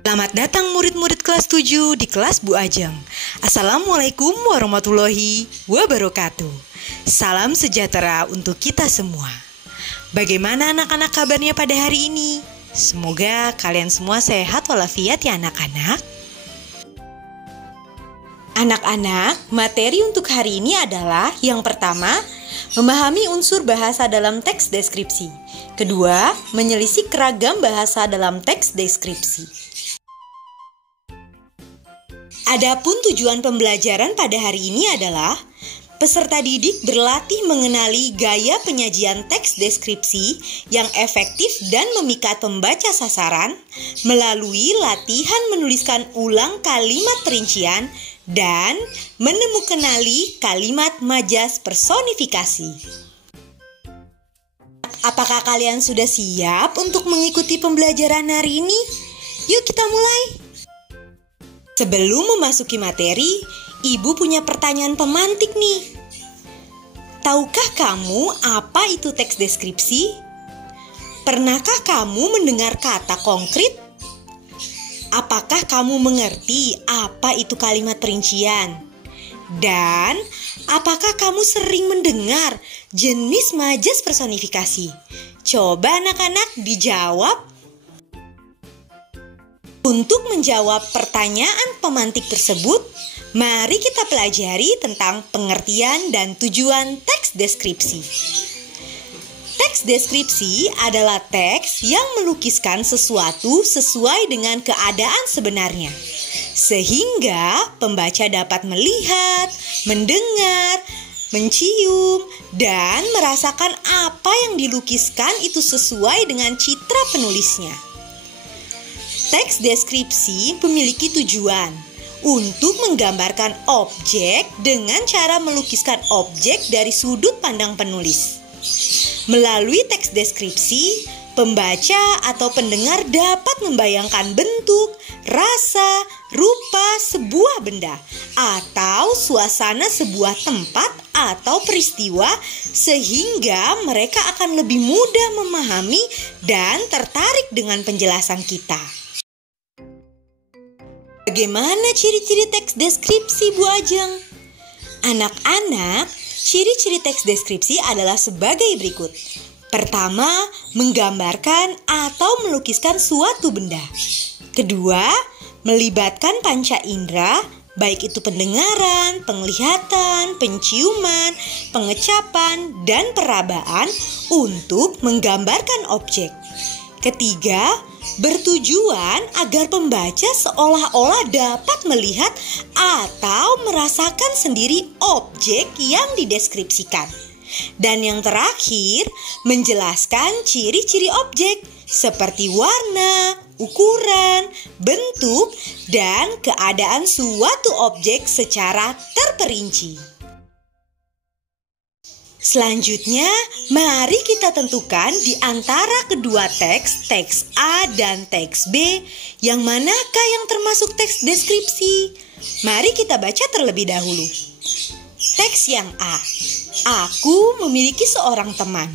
Selamat datang murid-murid kelas 7 di kelas Bu Ajeng. Assalamualaikum warahmatullahi wabarakatuh. Salam sejahtera untuk kita semua. Bagaimana anak-anak kabarnya pada hari ini? Semoga kalian semua sehat walafiat ya anak-anak. Anak-anak, materi untuk hari ini adalah yang pertama, memahami unsur bahasa dalam teks deskripsi. Kedua, menyelisih keragam bahasa dalam teks deskripsi. Adapun tujuan pembelajaran pada hari ini adalah peserta didik berlatih mengenali gaya penyajian teks deskripsi yang efektif dan memikat pembaca sasaran melalui latihan menuliskan ulang kalimat perincian dan menemukanali kalimat majas personifikasi. Apakah kalian sudah siap untuk mengikuti pembelajaran hari ini? Yuk kita mulai! Sebelum memasuki materi, Ibu punya pertanyaan pemantik nih. Tahukah kamu apa itu teks deskripsi? Pernahkah kamu mendengar kata konkret? Apakah kamu mengerti apa itu kalimat perincian? Dan apakah kamu sering mendengar jenis majas personifikasi? Coba anak-anak dijawab. Untuk menjawab pertanyaan pemantik tersebut, mari kita pelajari tentang pengertian dan tujuan teks deskripsi. Teks deskripsi adalah teks yang melukiskan sesuatu sesuai dengan keadaan sebenarnya, sehingga pembaca dapat melihat, mendengar, mencium, dan merasakan apa yang dilukiskan itu sesuai dengan citra penulisnya. Teks deskripsi memiliki tujuan untuk menggambarkan objek dengan cara melukiskan objek dari sudut pandang penulis. Melalui teks deskripsi, pembaca atau pendengar dapat membayangkan bentuk, rasa, rupa sebuah benda atau suasana sebuah tempat atau peristiwa sehingga mereka akan lebih mudah memahami dan tertarik dengan penjelasan kita. Bagaimana ciri-ciri teks deskripsi Bu Ajeng? Anak-anak, ciri-ciri teks deskripsi adalah sebagai berikut. Pertama, menggambarkan atau melukiskan suatu benda. Kedua, melibatkan panca indera, baik itu pendengaran, penglihatan, penciuman, pengecapan, dan perabaan untuk menggambarkan objek. Ketiga, bertujuan agar pembaca seolah-olah dapat melihat atau merasakan sendiri objek yang dideskripsikan. Dan yang terakhir, menjelaskan ciri-ciri objek seperti warna, ukuran, bentuk, dan keadaan suatu objek secara terperinci. Selanjutnya, mari kita tentukan di antara kedua teks A dan teks B, yang manakah yang termasuk teks deskripsi. Mari kita baca terlebih dahulu. Teks yang A. Aku memiliki seorang teman.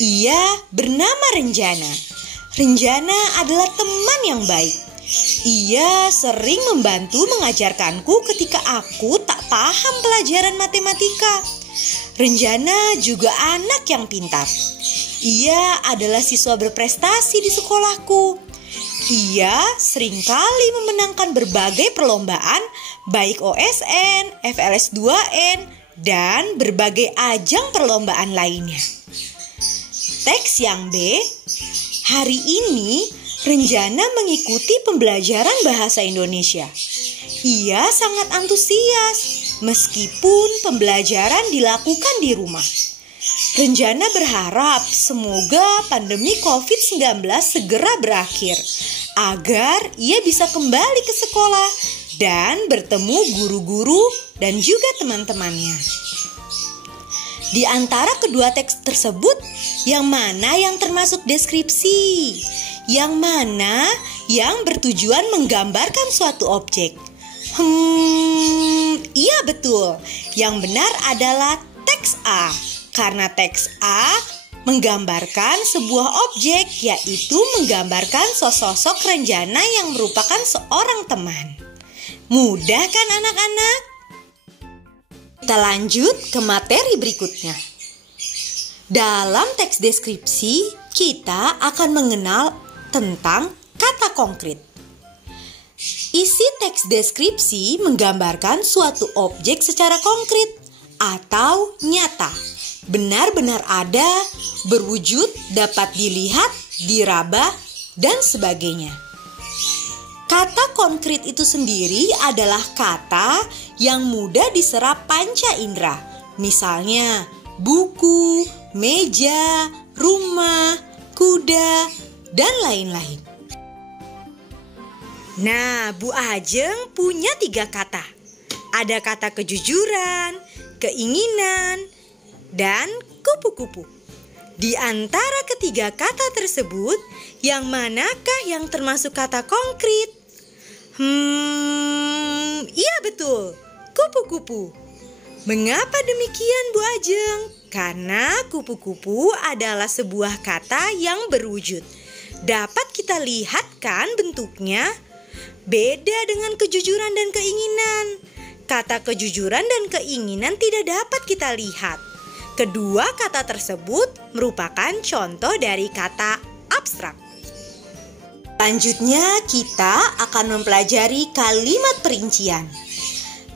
Ia bernama Renjana. Renjana adalah teman yang baik. Ia sering membantu mengajarkanku ketika aku tak paham pelajaran matematika. Renjana juga anak yang pintar. Ia adalah siswa berprestasi di sekolahku. Ia seringkali memenangkan berbagai perlombaan, baik OSN, FLS 2N, dan berbagai ajang perlombaan lainnya. Teks yang B. Hari ini, Renjana mengikuti pembelajaran bahasa Indonesia. Ia sangat antusias meskipun pembelajaran dilakukan di rumah. Renjana berharap semoga pandemi COVID-19 segera berakhir agar ia bisa kembali ke sekolah dan bertemu guru-guru dan juga teman-temannya. Di antara kedua teks tersebut, yang mana yang termasuk deskripsi? Yang mana yang bertujuan menggambarkan suatu objek? Iya betul. Yang benar adalah teks A. Karena teks A menggambarkan sebuah objek, yaitu menggambarkan sosok Renjana yang merupakan seorang teman. Mudah kan anak-anak? Kita lanjut ke materi berikutnya. Dalam teks deskripsi, kita akan mengenal tentang kata konkret. Isi teks deskripsi menggambarkan suatu objek secara konkret atau nyata, benar-benar ada, berwujud, dapat dilihat, diraba, dan sebagainya. Kata konkret itu sendiri adalah kata yang mudah diserap panca indera. Misalnya, buku, meja, rumah, kuda, dan lain-lain. Nah, Bu Ajeng punya 3 kata. Ada kata kejujuran, keinginan, dan kupu-kupu. Di antara ketiga kata tersebut, yang manakah yang termasuk kata konkret? Iya betul, kupu-kupu. Mengapa demikian, Bu Ajeng? Karena kupu-kupu adalah sebuah kata yang berwujud. Dapat kita lihat kan bentuknya? Beda dengan kejujuran dan keinginan. Kata kejujuran dan keinginan tidak dapat kita lihat. Kedua kata tersebut merupakan contoh dari kata abstrak. Selanjutnya kita akan mempelajari kalimat perincian.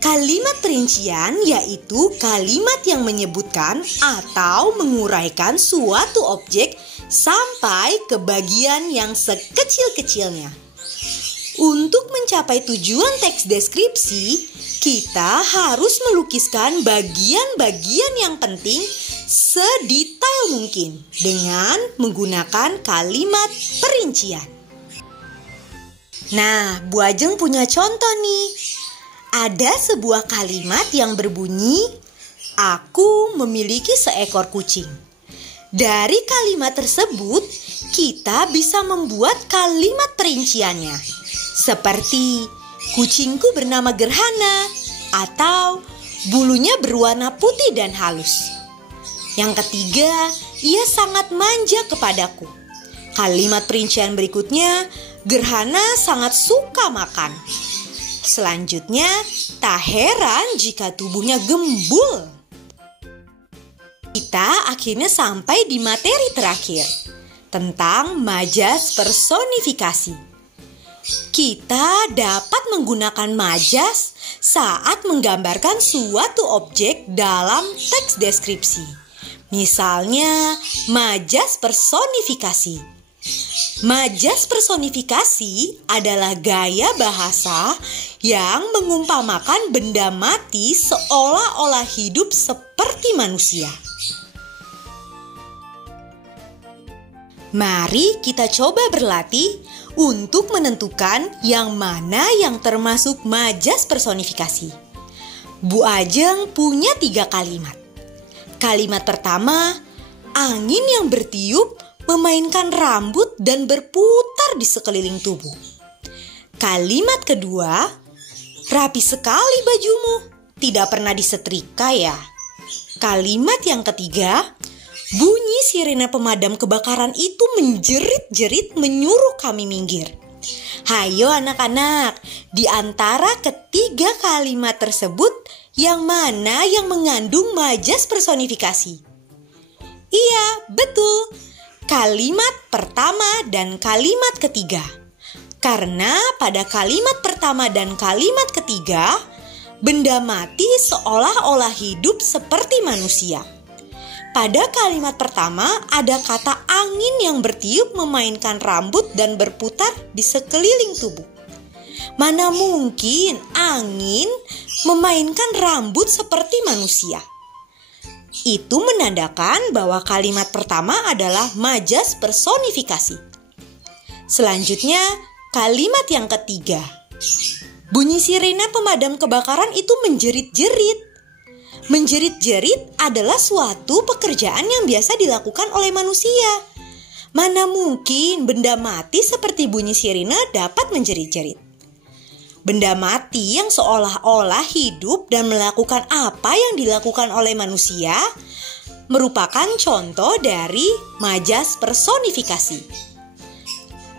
Kalimat perincian yaitu kalimat yang menyebutkan atau menguraikan suatu objek sampai ke bagian yang sekecil-kecilnya. Untuk mencapai tujuan teks deskripsi, kita harus melukiskan bagian-bagian yang penting sedetail mungkin dengan menggunakan kalimat perincian. Nah, Bu Ajeng punya contoh nih. Ada sebuah kalimat yang berbunyi, "Aku memiliki seekor kucing." Dari kalimat tersebut, kita bisa membuat kalimat perinciannya. Seperti, kucingku bernama Gerhana, atau bulunya berwarna putih dan halus. Yang ketiga, ia sangat manja kepadaku. Kalimat perincian berikutnya, Gerhana sangat suka makan. Selanjutnya, tak heran jika tubuhnya gembul. Kita akhirnya sampai di materi terakhir, tentang majas personifikasi. Kita dapat menggunakan majas saat menggambarkan suatu objek dalam teks deskripsi. Misalnya, majas personifikasi. Majas personifikasi adalah gaya bahasa yang mengumpamakan benda mati seolah-olah hidup seperti manusia. Mari kita coba berlatih untuk menentukan yang mana yang termasuk majas personifikasi. Bu Ajeng punya 3 kalimat. Kalimat pertama, angin yang bertiup memainkan rambut dan berputar di sekeliling tubuh. Kalimat kedua, rapi sekali bajumu, tidak pernah disetrika ya. Kalimat yang ketiga, bunyi sirene pemadam kebakaran itu menjerit-jerit menyuruh kami minggir. Hayo anak-anak, di antara ketiga kalimat tersebut, yang mana yang mengandung majas personifikasi? Iya, betul. Kalimat pertama dan kalimat ketiga. Karena pada kalimat pertama dan kalimat ketiga, benda mati seolah-olah hidup seperti manusia. Pada kalimat pertama ada kata angin yang bertiup memainkan rambut dan berputar di sekeliling tubuh. Mana mungkin angin memainkan rambut seperti manusia? Itu menandakan bahwa kalimat pertama adalah majas personifikasi. Selanjutnya, kalimat yang ketiga. Bunyi sirene pemadam kebakaran itu menjerit-jerit. Menjerit-jerit adalah suatu pekerjaan yang biasa dilakukan oleh manusia. Mana mungkin benda mati seperti bunyi sirene dapat menjerit-jerit? Benda mati yang seolah-olah hidup dan melakukan apa yang dilakukan oleh manusia merupakan contoh dari majas personifikasi.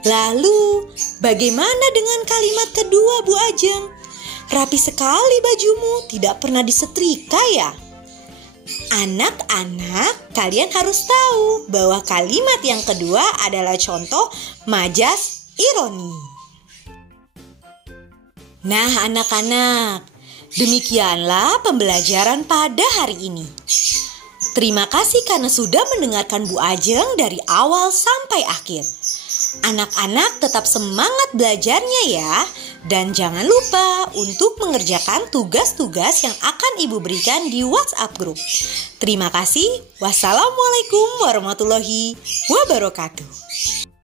Lalu, bagaimana dengan kalimat kedua, Bu Ajeng? Rapi sekali bajumu, tidak pernah disetrika ya? Anak-anak, kalian harus tahu bahwa kalimat yang kedua adalah contoh majas ironi. Nah, anak-anak, demikianlah pembelajaran pada hari ini. Terima kasih karena sudah mendengarkan Bu Ajeng dari awal sampai akhir. Anak-anak tetap semangat belajarnya ya. Dan jangan lupa untuk mengerjakan tugas-tugas yang akan Ibu berikan di WhatsApp grup. Terima kasih. Wassalamualaikum warahmatullahi wabarakatuh.